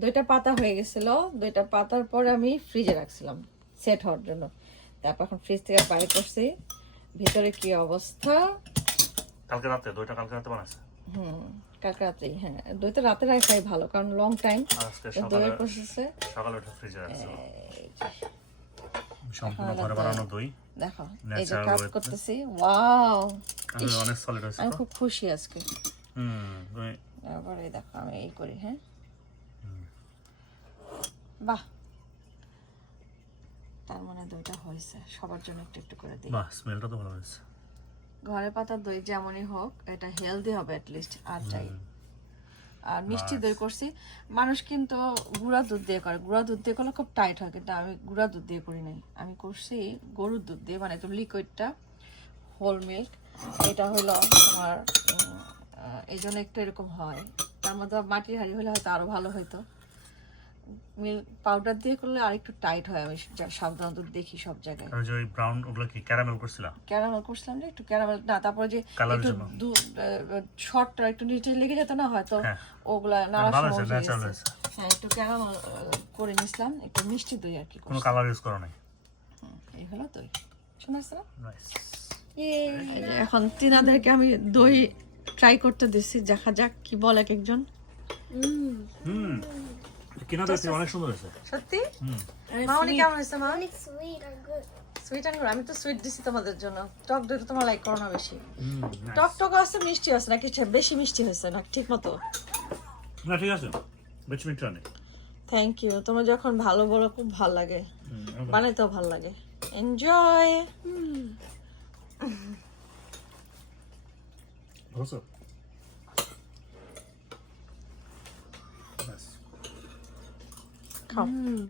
দুইটা পাতা হয়ে গেছিল, দুইটা পাতার পরে আমি ফ্রিজে রাখছিলাম সেট হওয়ার জন্য। তারপর এখন ফ্রিজ থেকে বাইরে করছি, ভিতরে কি অবস্থা। কালকে রাতে বানাইছে। কালকে রাত্রেই, হ্যাঁ দইটা রাতে রাখাই ভালো, কারণ লং টাইম দইয়ের প্রসেসে। সকালে ওটা ফ্রিজে রাখছিল। সম্পূর্ণ ঘরে বানানো দই। দেখো এই যে কাজ করতেছি, ওয়াও অনেক সলিড হয়েছে। আমি খুব খুশি আজকে। দই তারপরে দেখো আমি এই করি, হ্যাঁ বাহ, তার মানে দইটা হয়েছে। সবার জন্য একটু একটু করে দিই। বাহ, স্মেলটা তো ভালো হয়েছে। ঘরে পাতা দই যেমনই হোক, এটা হেলদি হবে অ্যাটলিস্ট, আর চাই। আর মিষ্টি দই করছি, মানুষ কিন্তু গুঁড়া দুধ দিয়ে করে, গুঁড়া দুধ দিয়ে করলে খুব টাইট হয়, কিন্তু আমি গুঁড়া দুধ দিয়ে করি নাই, আমি করছি গরুর দুধ দিয়ে, মানে একদম লিকুইডটা, হোল মিল্ক। এটা হলো তোমার এই জন্য একটু এরকম হয়। তার মধ্যে মাটির হাঁড়ি হলে হয়তো আরো ভালো হতো। মিল্ক পাউডার দিয়ে করলে আর একটু টাইট হয়, আমি সাধারণত দেখি সব জায়গায়। আর যে ওই ব্রাউন ওগুলো কি ক্যারামেল করছিলা? ক্যারামেল করছিলাম যে একটু ক্যারামেল না, তারপরে যে একটু শর্টটা একটু নিচে লেগে যেত না হয়তো, ওগুলা নাড়া সময় হ্যাঁ একটু ক্যারামেল করে নিছিলাম, একটু মিষ্টি দই আর কি। কোনো কালার ইউজ করা নাই। এই হলো দই, শোনাছ না? এখন তিনাদেরকে আমি দই ট্রাই করতে দিচ্ছি, দেখা যাক কি বলে এক একজন। কিনা দেখতে অনেক সুন্দর হয়েছে সত্যি? মামনি কেমন হয়েছে মা? It's sweet and good. Sweet and good. আমি তো সুইট দিছি তোমাদের জন্য, টক দই তো তোমার লাইক করো না বেশি। টক টক আছে, মিষ্টি আছে নাকি বেশি মিষ্টি হয়েছে না ঠিক মতো? না ঠিক আছে, বেশি মিষ্টি নেই। থ্যাংক ইউ, তোমরা যখন ভালো বলো খুব ভালো লাগে, বানাইতেও ভালো লাগে। এনজয়। ভালো খাও।